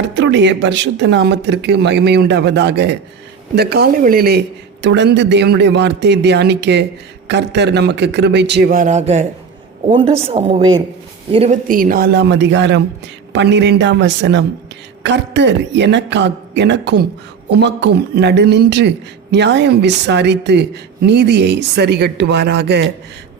கர்த்தருடைய பரிசுத்த நாமத்திற்கு மகிமை உண்டாவதாக. இந்த காலவெளியிலே தொடர்ந்து தேவனுடைய வார்த்தையை தியானிக்க கர்த்தர் நமக்கு கிருபை செய்வாராக. ஒன்று சாமுவேல் இருபத்தி நாலாம் அதிகாரம் பன்னிரெண்டாம் வசனம். கர்த்தர் எனக்கா எனக்கும் உமக்கும் நடுநின்று நியாயம் விசாரித்து நீதியை சரிகட்டுவாராக.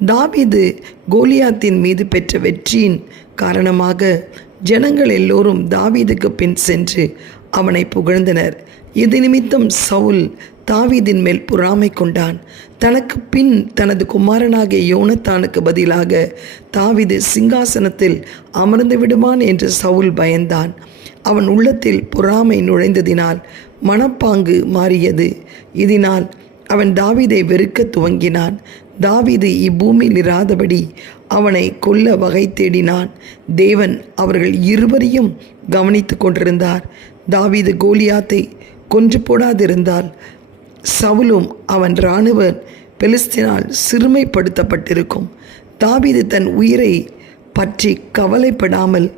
தாவிது கோலியாத்தின் மீது பெற்ற வெற்றியின் காரணமாக ஜனங்கள் எல்லோரும் தாவீதுக்கு பின் சென்று அவனை புகழ்ந்தனர். இது நிமித்தம் சவுல் தாவீதின் மேல் பொறாமை கொண்டான். தனக்கு பின் தனது குமாரனாகிய யோனத்தானுக்கு பதிலாக தாவீது சிங்காசனத்தில் அமர்ந்து விடுவான் என்று சவுல் பயந்தான். அவன் உள்ளத்தில் பொறாமை நுழைந்ததினால் மனப்பாங்கு மாறியது. இதனால் அவன் தாவீதை வெறுக்க துவங்கினான். தாவீது இப்பூமியில் இராதபடி அவனை கொல்ல வகை தேடினான். தேவன் அவர்கள் இருவரையும் கவனித்து கொண்டிருந்தார். தாவீது கோலியாத்தை கொன்று போடாதிருந்தால் சவுலும் அவன் இராணுவ பெலிஸ்தினால் சிறுமைப்படுத்தப்பட்டிருக்கும். தாவீது தன் உயிரை பற்றி கவலைப்படாமல்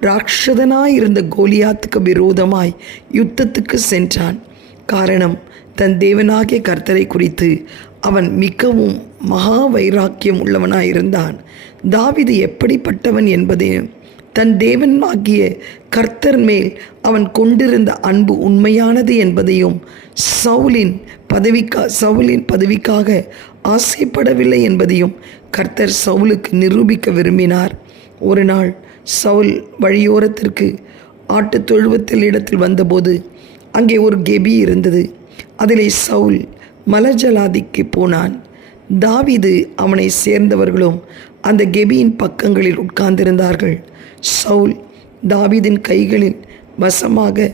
ராட்சதனாயிருந்த கோலியாத்துக்கு விரோதமாய் யுத்தத்துக்கு சென்றான். காரணம் தன் தேவனாகிய கர்த்தரை குறித்து அவன் மிகவும் மகா வைராக்கியம் உள்ளவனாயிருந்தான். தாவிது எப்படிப்பட்டவன் என்பதையும் தன் தேவனாகிய கர்த்தர் மேல் அவன் கொண்டிருந்த அன்பு உண்மையானது என்பதையும் சவுலின் பதவிக்கா சவுலின் பதவிக்காக ஆசைப்படவில்லை என்பதையும் கர்த்தர் சவுலுக்கு நிரூபிக்க விரும்பினார். ஒரு நாள் சவுல் வழியோரத்திற்கு ஆட்டு தொழுவத்தில் இடத்தில் வந்தபோது அங்கே ஒரு கெபி இருந்தது. அதிலே சவுல் மலஜலாதிக்கு போனான். தாவிது அவனை சேர்ந்தவர்களும் அந்த கெபியின் பக்கங்களில் உட்கார்ந்திருந்தார்கள். சவுல் தாவிதின் கைகளில் வசமாக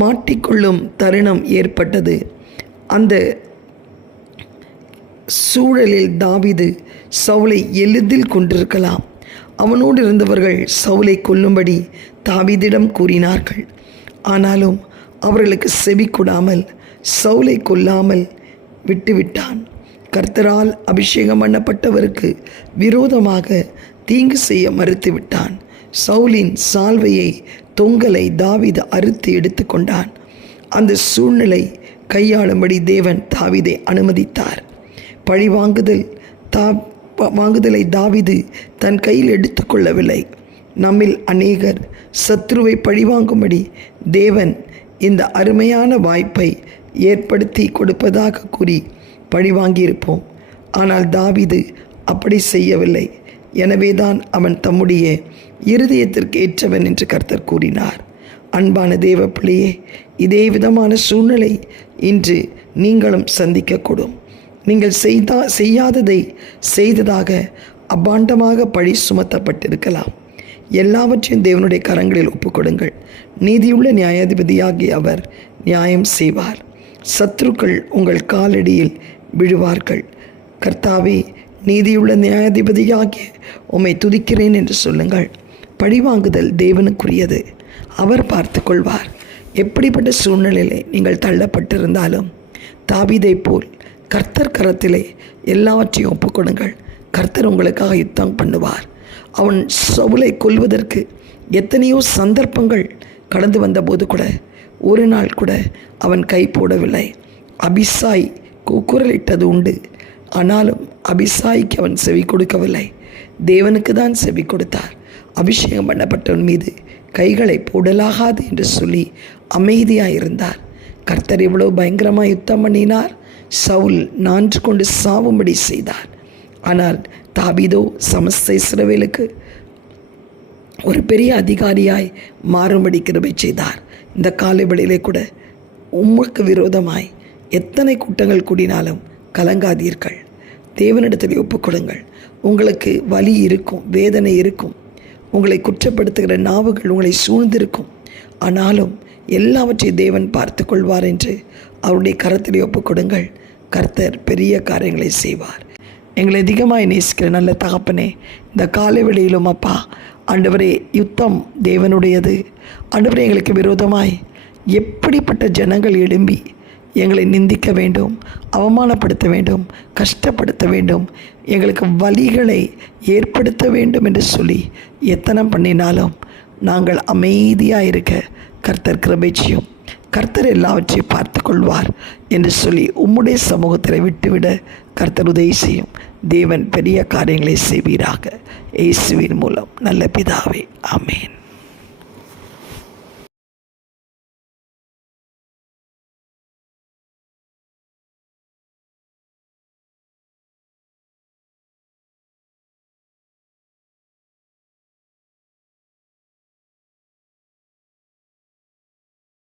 மாட்டிக்கொள்ளும் தருணம் ஏற்பட்டது. அந்த சூழலில் தாவிது சவுலை எளிதில் கொண்டிருக்கலாம். அவனோடு இருந்தவர்கள் சவுலை கொல்லும்படி தாவிதிடம் கூறினார்கள். ஆனாலும் அவர்களுக்கு செவி கொடாமல் சவுலை கொல்லாமல் விட்டுவிட்டான். கர்த்தரால் அபிஷேகம் பண்ணப்பட்டவருக்கு விரோதமாக தீங்கு செய்ய மறுத்துவிட்டான். சவுலின் சால்வையை தொங்கலை தாவித அறுத்து எடுத்துக்கொண்டான் அந்த சூழ்நிலை கையாளும்படி தேவன் தாவிதை அனுமதித்தார். பழிவாங்குதல் தா வாங்குதலை தாவிது தன் கையில் எடுத்துக்கொள்ளவில்லை நம்மில் அநேகர் சத்ருவை பழிவாங்கும்படி தேவன் இந்த அருமையான வாய்ப்பை ஏற்படுத்தி கொடுப்பதாக கூறி பழிவாங்கியிருப்போம் ஆனால் தாவிது அப்படி செய்யவில்லை. எனவேதான் அவன் தம்முடைய இருதயத்திற்கு ஏற்றவன் என்று கர்த்தர் கூறினார். அன்பான தேவ பிள்ளையே இதே விதமான சூழ்நிலை இன்று நீங்களும் சந்திக்கக்கூடும். நீங்கள் செய்தா செய்யாததை செய்ததாக அபாண்டமாக பழி சுமத்தப்பட்டிருக்கலாம். எல்லாவற்றையும் தேவனுடைய கரங்களில் ஒப்புக்கொடுங்கள். நீதியுள்ள நியாயாதிபதியாகிய அவர் நியாயம் செய்வார். சத்ருக்கள் உங்கள் காலடியில் விழுவார்கள். கர்த்தாவே நீதியுள்ள நியாயாதிபதியாகிய உம்மை துதிக்கிறேன் என்று சொல்லுங்கள். பழிவாங்குதல் தேவனுக்குரியது. அவர் பார்த்து கொள்வார். எப்படிப்பட்ட சூழ்நிலையிலே நீங்கள் தள்ளப்பட்டிருந்தாலும் தாவிதை போல் கர்த்தர் கரத்திலே எல்லாவற்றையும் ஒப்புக்கொடுங்கள். கர்த்தர் உங்களுக்காக யுத்தம் பண்ணுவார். அவன் சவுலை கொல்வதற்கு எத்தனையோ சந்தர்ப்பங்கள் கடந்து வந்தபோது கூட ஒரு நாள் கூட அவன் கை போடவில்லை. அபிசாய் கூக்குரலிட்டது உண்டு. ஆனாலும் அபிசாய்க்கு அவன் செவி கொடுக்கவில்லை. தேவனுக்கு தான் செவி கொடுத்தார். அபிஷேகம் பண்ணப்பட்டவன் மீது கைகளை போடலாகாது என்று சொல்லி அமைதியாக இருந்தார் கர்த்தர் இவ்வளவு பயங்கரமாக யுத்தம் பண்ணினார். சவுல் நான்று கொண்டு சாவும்படி செய்தார். ஆனால் தாபிதோ சமஸ்த இஸ்ரவேலுக்கு ஒரு பெரிய அதிகாரியாய் மாறும்படி கிருபை செய்தார். இந்த காலை வழியிலே கூட உமக்கு விரோதமாய் எத்தனை கூட்டங்கள் கூடினாலும் கலங்காதீர்கள். தேவனிடத்தில் ஒப்புக்கொடுங்கள். உங்களுக்கு வலி இருக்கும் வேதனை இருக்கும். உங்களை குற்றப்படுத்துகிற நாவுகள் உங்களை சூழ்ந்திருக்கும். ஆனாலும் எல்லாவற்றையும் தேவன் பார்த்து கொள்வார் என்று அவருடைய கரத்தில் ஒப்புக்கொடுங்கள். கர்த்தர் பெரிய காரியங்களை செய்வார். எங்களை அதிகமாக நேசிக்கிற நல்ல தகப்பனே இந்த காலை வெளியிலும் அப்பா ஆண்டவரே யுத்தம் தேவனுடையது. ஆண்டவரே எங்களுக்கு விரோதமாய் எப்படிப்பட்ட ஜனங்கள் எழும்பி எங்களை நிந்திக்க வேண்டும் அவமானப்படுத்த வேண்டும் கஷ்டப்படுத்த வேண்டும் எங்களுக்கு வழிகளை ஏற்படுத்த வேண்டும் என்று சொல்லி எத்தனை பண்ணினாலும் நாங்கள் அமைதியாக இருக்க கர்த்தர் கிருபை கர்த்தர் எல்லாவற்றையும் பார்த்து கொள்வார் என்று சொல்லி உம்முடைய சமூகத்தில் விட்டுவிட கர்த்தர் உதவி செய்யும். தேவன் பெரிய காரியங்களை செய்வீராக. இயேசுவின் மூலம் நல்ல பிதாவே அமேன்